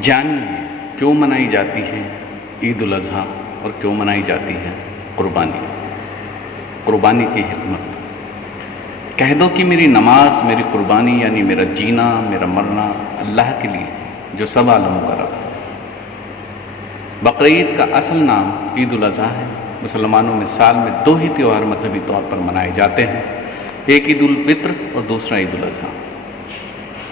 جانیے کیوں منائی جاتی ہے عید الاضحیٰ اور کیوں منائی جاتی ہے قربانی کی حکمت۔ کہہ دو کہ میری نماز، میری قربانی یعنی میرا جینا، میرا مرنا اللہ کے لیے جو سب عالموں کا رب ہے۔ بقرعید کا اصل نام عید الاضحیٰ ہے۔ مسلمانوں میں سال میں دو ہی تہوار مذہبی طور پر منائے جاتے ہیں، ایک عید الفطر اور دوسرا عید الاضحیٰ۔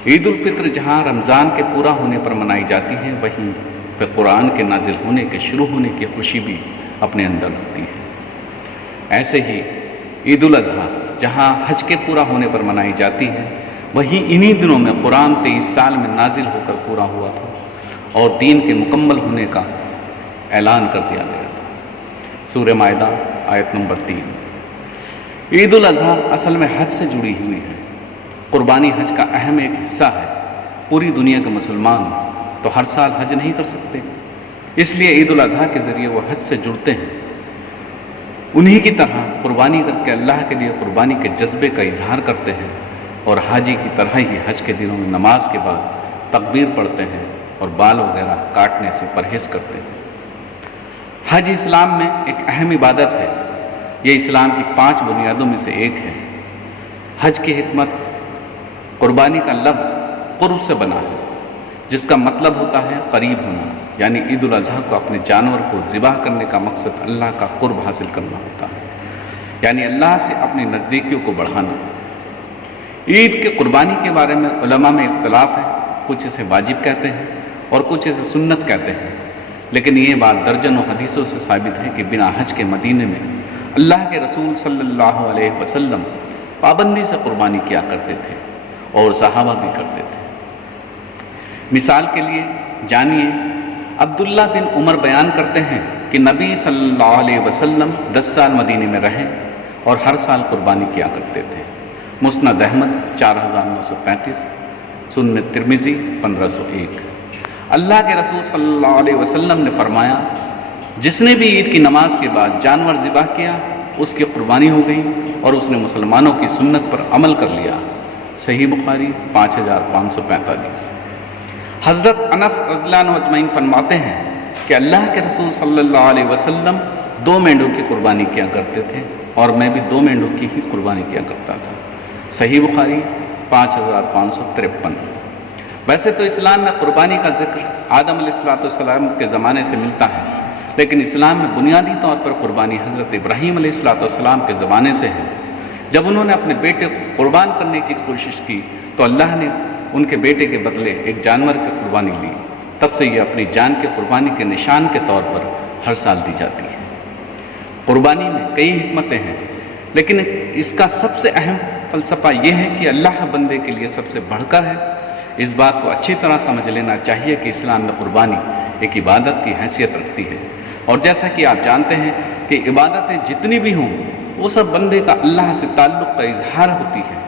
عید الفطر جہاں رمضان کے پورا ہونے پر منائی جاتی ہے، وہیں پھر قرآن کے نازل ہونے کے شروع ہونے کی خوشی بھی اپنے اندر رکھتی ہے۔ ایسے ہی عید الاضحیٰ جہاں حج کے پورا ہونے پر منائی جاتی ہے، وہیں انہی دنوں میں قرآن 23 سال میں نازل ہو کر پورا ہوا تھا اور دین کے مکمل ہونے کا اعلان کر دیا گیا تھا۔ سورہ مائدہ آیت نمبر 3۔ عید الاضحیٰ اصل میں حج سے جڑی ہوئی ہے۔ قربانی حج کا اہم ایک حصہ ہے۔ پوری دنیا کے مسلمان تو ہر سال حج نہیں کر سکتے، اس لیے عید الاضحیٰ کے ذریعے وہ حج سے جڑتے ہیں۔ انہی کی طرح قربانی کر کے اللہ کے لیے قربانی کے جذبے کا اظہار کرتے ہیں، اور حاجی کی طرح ہی حج کے دنوں میں نماز کے بعد تکبیر پڑھتے ہیں اور بال وغیرہ کاٹنے سے پرہیز کرتے ہیں۔ حج اسلام میں ایک اہم عبادت ہے۔ یہ اسلام کی 5 بنیادوں میں سے ایک ہے۔ حج کی حکمت: قربانی کا لفظ قرب سے بنا ہے، جس کا مطلب ہوتا ہے قریب ہونا، یعنی عید الاضحیٰ کو اپنے جانور کو ذبح کرنے کا مقصد اللہ کا قرب حاصل کرنا ہوتا ہے، یعنی اللہ سے اپنی نزدیکیوں کو بڑھانا۔ عید کے قربانی کے بارے میں علماء میں اختلاف ہے، کچھ اسے واجب کہتے ہیں اور کچھ اسے سنت کہتے ہیں، لیکن یہ بات درجنوں حدیثوں سے ثابت ہے کہ بنا حج کے مدینے میں اللہ کے رسول صلی اللہ علیہ وسلم پابندی سے قربانی کیا کرتے تھے اور صحابہ بھی کرتے تھے۔ مثال کے لیے جانیے، عبداللہ بن عمر بیان کرتے ہیں کہ نبی صلی اللہ علیہ وسلم 10 سال مدینے میں رہے اور ہر سال قربانی کیا کرتے تھے۔ مسند احمد 4935، سنن ترمذی 1501۔ اللہ کے رسول صلی اللہ علیہ وسلم نے فرمایا، جس نے بھی عید کی نماز کے بعد جانور ذبح کیا اس کی قربانی ہو گئی اور اس نے مسلمانوں کی سنت پر عمل کر لیا۔ صحیح بخاری 5545۔ حضرت انس رضی اللہ عنہ اجمعین فرماتے ہیں کہ اللہ کے رسول صلی اللہ علیہ وسلم 2 مینڈوں کی قربانی کیا کرتے تھے اور میں بھی 2 مینڈوں کی ہی قربانی کیا کرتا تھا۔ صحیح بخاری 5553۔ ویسے تو اسلام میں قربانی کا ذکر آدم علیہ السلام کے زمانے سے ملتا ہے، لیکن اسلام میں بنیادی طور پر قربانی حضرت ابراہیم علیہ السلام کے زمانے سے ہے۔ جب انہوں نے اپنے بیٹے کو قربان کرنے کی کوشش کی تو اللہ نے ان کے بیٹے کے بدلے ایک جانور کی قربانی لی۔ تب سے یہ اپنی جان کے قربانی کے نشان کے طور پر ہر سال دی جاتی ہے۔ قربانی میں کئی حکمتیں ہیں، لیکن اس کا سب سے اہم فلسفہ یہ ہے کہ اللہ بندے کے لیے سب سے بڑھ کر ہے۔ اس بات کو اچھی طرح سمجھ لینا چاہیے کہ اسلام میں قربانی ایک عبادت کی حیثیت رکھتی ہے، اور جیسا کہ آپ جانتے ہیں کہ عبادتیں جتنی بھی ہوں وہ سب بندے کا اللہ سے تعلق کا اظہار ہوتی ہے۔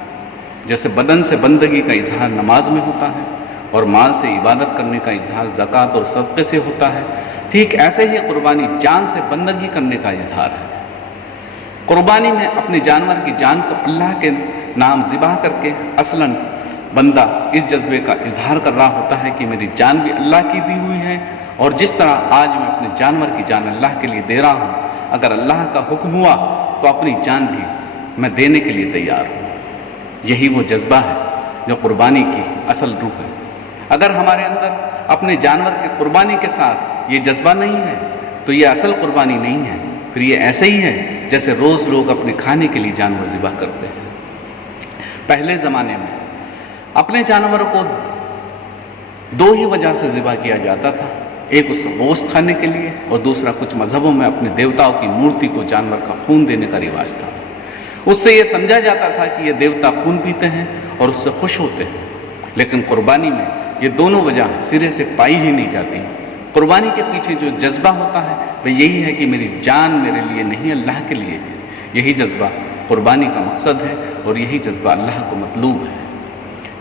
جیسے بدن سے بندگی کا اظہار نماز میں ہوتا ہے اور مال سے عبادت کرنے کا اظہار زکوٰۃ اور صدقے سے ہوتا ہے، ٹھیک ایسے ہی قربانی جان سے بندگی کرنے کا اظہار ہے۔ قربانی میں اپنے جانور کی جان کو اللہ کے نام ذبح کر کے اصلاً بندہ اس جذبے کا اظہار کر رہا ہوتا ہے کہ میری جان بھی اللہ کی دی ہوئی ہے، اور جس طرح آج میں اپنے جانور کی جان اللہ کے لیے دے رہا ہوں، اگر اللہ کا حکم ہوا تو اپنی جان بھی میں دینے کے لیے تیار ہوں۔ یہی وہ جذبہ ہے جو قربانی کی اصل روح ہے۔ اگر ہمارے اندر اپنے جانور کے قربانی کے ساتھ یہ جذبہ نہیں ہے تو یہ اصل قربانی نہیں ہے، پھر یہ ایسے ہی ہے جیسے روز لوگ اپنے کھانے کے لیے جانور ذبح کرتے ہیں۔ پہلے زمانے میں اپنے جانوروں کو 2 ہی وجہ سے ذبح کیا جاتا تھا، ایک اس گوشت کھانے کے لیے اور دوسرا کچھ مذہبوں میں اپنے دیوتاؤں کی مورتی کو جانور کا خون دینے کا رواج تھا۔ اس سے یہ سمجھا جاتا تھا کہ یہ دیوتا خون پیتے ہیں اور اس سے خوش ہوتے ہیں، لیکن قربانی میں یہ دونوں وجہ سرے سے پائی ہی نہیں جاتی۔ قربانی کے پیچھے جو جذبہ ہوتا ہے وہ یہی ہے کہ میری جان میرے لیے نہیں اللہ کے لیے ہے۔ یہی جذبہ قربانی کا مقصد ہے اور یہی جذبہ اللہ کو مطلوب ہے۔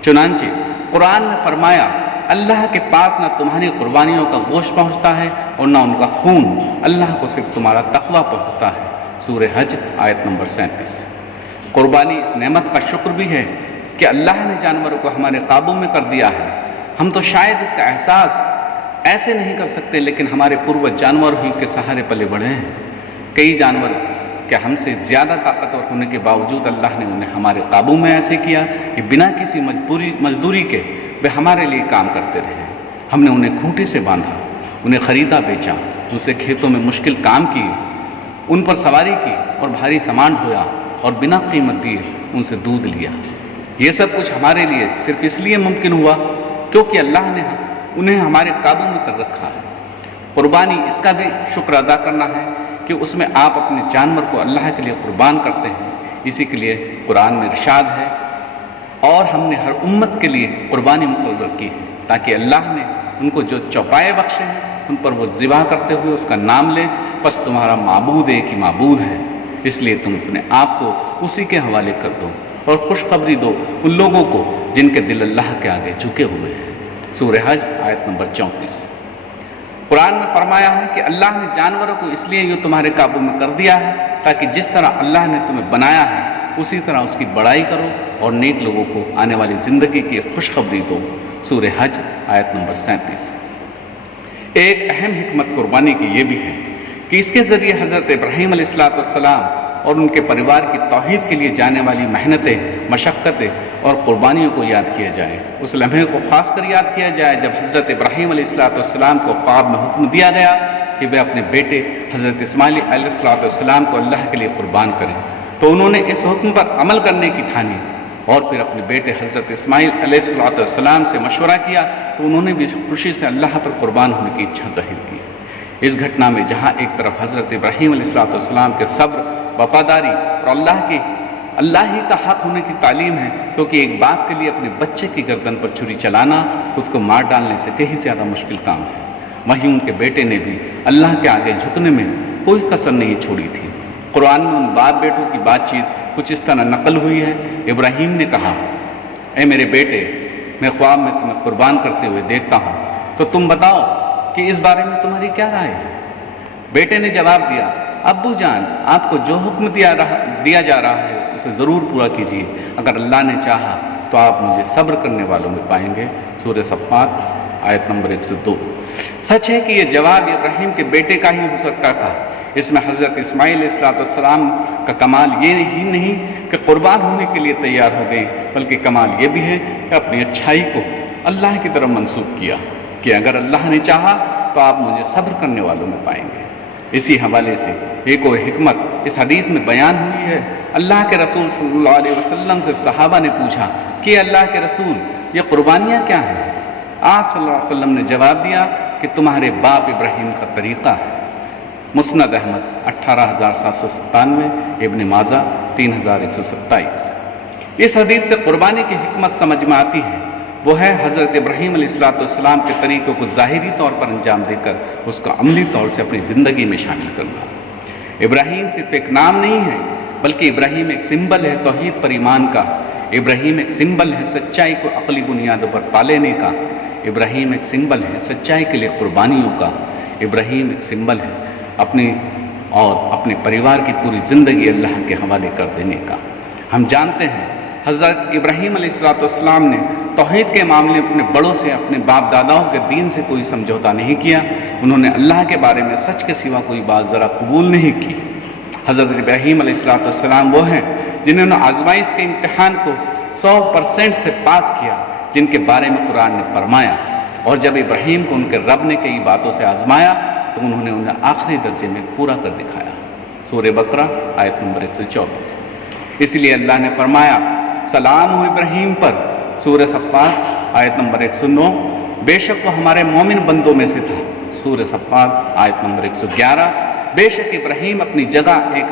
چنانچہ قرآن نے فرمایا، اللہ کے پاس نہ تمہاری قربانیوں کا گوشت پہنچتا ہے اور نہ ان کا خون، اللہ کو صرف تمہارا تقویٰ پہنچتا ہے۔ سورہ حج آیت نمبر 37۔ قربانی اس نعمت کا شکر بھی ہے کہ اللہ نے جانوروں کو ہمارے قابو میں کر دیا ہے۔ ہم تو شاید اس کا احساس ایسے نہیں کر سکتے، لیکن ہمارے پوروج جانور ہی کے سہارے پلے بڑھے ہیں۔ کئی جانور کہ ہم سے زیادہ طاقتور ہونے کے باوجود اللہ نے انہیں ہمارے قابو میں ایسے کیا کہ بنا کسی مزدوری کے وہ ہمارے لیے کام کرتے رہے۔ ہم نے انہیں کھوٹی سے باندھا، انہیں خریدا بیچا، ان سے کھیتوں میں مشکل کام کیے، ان پر سواری کی اور بھاری سامان ڈھویا اور بنا قیمت دیے ان سے دودھ لیا۔ یہ سب کچھ ہمارے لیے صرف اس لیے ممکن ہوا کیونکہ اللہ نے انہیں ہمارے قابو میں کر رکھا ہے۔ قربانی اس کا بھی شکر ادا کرنا ہے کہ اس میں آپ اپنے جانور کو اللہ کے لیے قربان کرتے ہیں۔ اسی کے لیے قرآن میں ارشاد ہے، اور ہم نے ہر امت کے لیے قربانی مقرر کی ہے تاکہ اللہ نے ان کو جو چوپائے بخشے ہیں ان پر وہ ذبح کرتے ہوئے اس کا نام لیں، پس تمہارا معبود ایک ہی معبود ہے، اس لیے تم اپنے آپ کو اسی کے حوالے کر دو اور خوشخبری دو ان لوگوں کو جن کے دل اللہ کے آگے جھکے ہوئے ہیں۔ سورہ حج آیت نمبر 34۔ قرآن میں فرمایا ہے کہ اللہ نے جانوروں کو اس لیے یوں تمہارے قابو میں کر دیا ہے تاکہ جس طرح اللہ نے تمہیں بنایا ہے اسی طرح اس کی بڑائی کرو اور نیک لوگوں کو آنے والی زندگی کی خوشخبری دو۔ سورہ حج آیت نمبر 37۔ ایک اہم حکمت قربانی کی یہ بھی ہے کہ اس کے ذریعے حضرت ابراہیم علیہ السلام اور ان کے پریوار کی توحید کے لیے جانے والی محنتیں، مشقتیں اور قربانیوں کو یاد کیا جائے۔ اس لمحے کو خاص کر یاد کیا جائے جب حضرت ابراہیم علیہ السلام کو خواب میں حکم دیا گیا کہ وہ اپنے بیٹے حضرت اسماعیل علیہ السلام کو اللہ کے لیے قربان کریں، تو انہوں نے اس حکم پر عمل کرنے کی ٹھانی اور پھر اپنے بیٹے حضرت اسماعیل علیہ السلام سے مشورہ کیا تو انہوں نے بھی خوشی سے اللہ پر قربان ہونے کی اچھا ظاہر کی۔ اس گھٹنا میں جہاں ایک طرف حضرت ابراہیم علیہ السلام کے صبر، وفاداری اور اللہ ہی کا حق ہونے کی تعلیم ہے، کیونکہ ایک باپ کے لیے اپنے بچے کی گردن پر چھری چلانا خود کو مار ڈالنے سے کہیں زیادہ مشکل کام ہے۔ وہیں ان کے بیٹے نے بھی اللہ کے آگے جھکنے میں کوئی کسر نہیں چھوڑی تھی۔ قرآن میں ان باپ بیٹوں کی بات چیت کچھ اس طرح نقل ہوئی ہے۔ ابراہیم نے کہا، اے میرے بیٹے، میں خواب میں تمہیں قربان کرتے ہوئے دیکھتا ہوں، تو تم بتاؤ کہ اس بارے میں تمہاری کیا رائے ہے؟ بیٹے نے جواب دیا، ابو جان، آپ کو جو حکم دیا جا رہا ہے اسے ضرور پورا کیجیے، اگر اللہ نے چاہا تو آپ مجھے صبر کرنے والوں میں پائیں گے۔ سورہ صفات آیت نمبر 102۔ سچ ہے کہ یہ جواب ابراہیم کے بیٹے کا ہی ہو سکتا تھا۔ اس میں حضرت اسماعیل علیہ السلام کا کمال یہ ہی نہیں کہ قربان ہونے کے لیے تیار ہو گئی، بلکہ کمال یہ بھی ہے کہ اپنی اچھائی کو اللہ کی طرف منسوب کیا کہ اگر اللہ نے چاہا تو آپ مجھے صبر کرنے والوں میں پائیں گے۔ اسی حوالے سے ایک اور حکمت اس حدیث میں بیان ہوئی ہے۔ اللہ کے رسول صلی اللہ علیہ وسلم سے صحابہ نے پوچھا کہ اللہ کے رسول، یہ قربانیاں کیا ہیں؟ آپ صلی اللہ علیہ وسلم نے جواب دیا کہ تمہارے باپ ابراہیم کا طریقہ ہے۔ مسند احمد 18797، ابن ماجہ 3127۔ اس حدیث سے قربانی کی حکمت سمجھ میں آتی ہے، وہ ہے حضرت ابراہیم علیہ السلام کے طریقوں کو ظاہری طور پر انجام دے کر اس کو عملی طور سے اپنی زندگی میں شامل کرنا۔ ابراہیم صرف ایک نام نہیں ہے، بلکہ ابراہیم ایک سمبل ہے توحید پر ایمان کا۔ ابراہیم ایک سمبل ہے سچائی کو عقلی بنیادوں پر پا لینے کا۔ ابراہیم ایک سمبل ہے سچائی کے لیے قربانیوں کا۔ ابراہیم ایک سمبل ہے اپنے پریوار کی پوری زندگی اللہ کے حوالے کر دینے کا۔ ہم جانتے ہیں حضرت ابراہیم علیہ السلام نے توحید کے معاملے میں اپنے بڑوں سے، اپنے باپ داداؤں کے دین سے کوئی سمجھوتا نہیں کیا۔ انہوں نے اللہ کے بارے میں سچ کے سوا کوئی بات ذرا قبول نہیں کی۔ حضرت ابراہیم علیہ السلام وہ ہیں جنہوں نے آزمائش کے امتحان کو 100% سے پاس کیا، جن کے بارے میں قرآن نے فرمایا، اور جب ابراہیم کو ان کے رب نے کئی باتوں سے آزمایا تو انہوں نے انہیں آخری درجے میں پورا کر دکھایا۔ سورہ بقرہ آیت نمبر 124۔ اس لیے اللہ نے فرمایا، سلام ہو ابراہیم پر۔ سورہ صفات آیت نمبر 109۔ بے شک وہ ہمارے مومن بندوں میں سے تھا۔ سورہ صفات آیت نمبر 111۔ بے شک ابراہیم اپنی جگہ ایک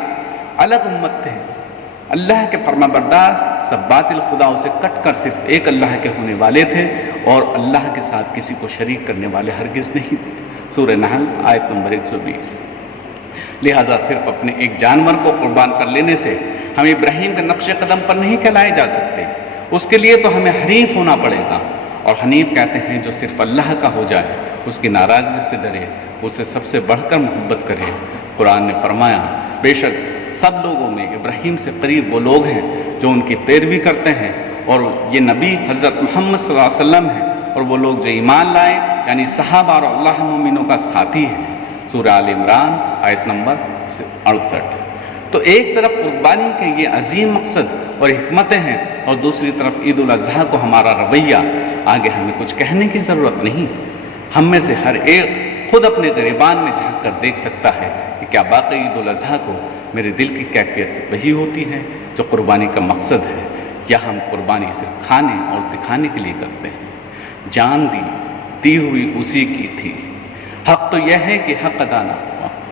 الگ امت تھے، اللہ کے فرما بردار، سب باطل خداؤں سے کٹ کر صرف ایک اللہ کے ہونے والے تھے، اور اللہ کے ساتھ کسی کو شریک کرنے والے ہرگز نہیں تھے۔ سورہ نحل آیت نمبر 120۔ لہٰذا صرف اپنے ایک جانور کو قربان کر لینے سے ہم ابراہیم کے نقش قدم پر نہیں کہلائے جا سکتے، اس کے لیے تو ہمیں حنیف ہونا پڑے گا۔ اور حنیف کہتے ہیں جو صرف اللہ کا ہو جائے، اس کی ناراضگی سے ڈرے، اس سے سب سے بڑھ کر محبت کرے۔ قرآن نے فرمایا، بے شک سب لوگوں میں ابراہیم سے قریب وہ لوگ ہیں جو ان کی پیروی کرتے ہیں، اور یہ نبی حضرت محمد صلی اللہ علیہ وسلم ہیں، اور وہ لوگ جو ایمان لائے یعنی صحابہ اور اللہ مومنوں کا ساتھی ہے۔ سورہ آل عمران آیت نمبر 68۔ تو ایک طرف قربانی کے یہ عظیم مقصد اور حکمتیں ہیں، اور دوسری طرف عید الاضحیٰ کو ہمارا رویہ، آگے ہمیں کچھ کہنے کی ضرورت نہیں۔ ہم میں سے ہر ایک خود اپنے گریبان میں جھانک کر دیکھ سکتا ہے کہ کیا واقعی عید الاضحیٰ کو میرے دل کی کیفیت وہی ہوتی ہے جو قربانی کا مقصد ہے، یا ہم قربانی صرف کھانے اور دکھانے کے لیے کرتے ہیں؟ جان دی ہوئی اسی کی تھی، حق تو یہ ہے کہ حق ادا نہ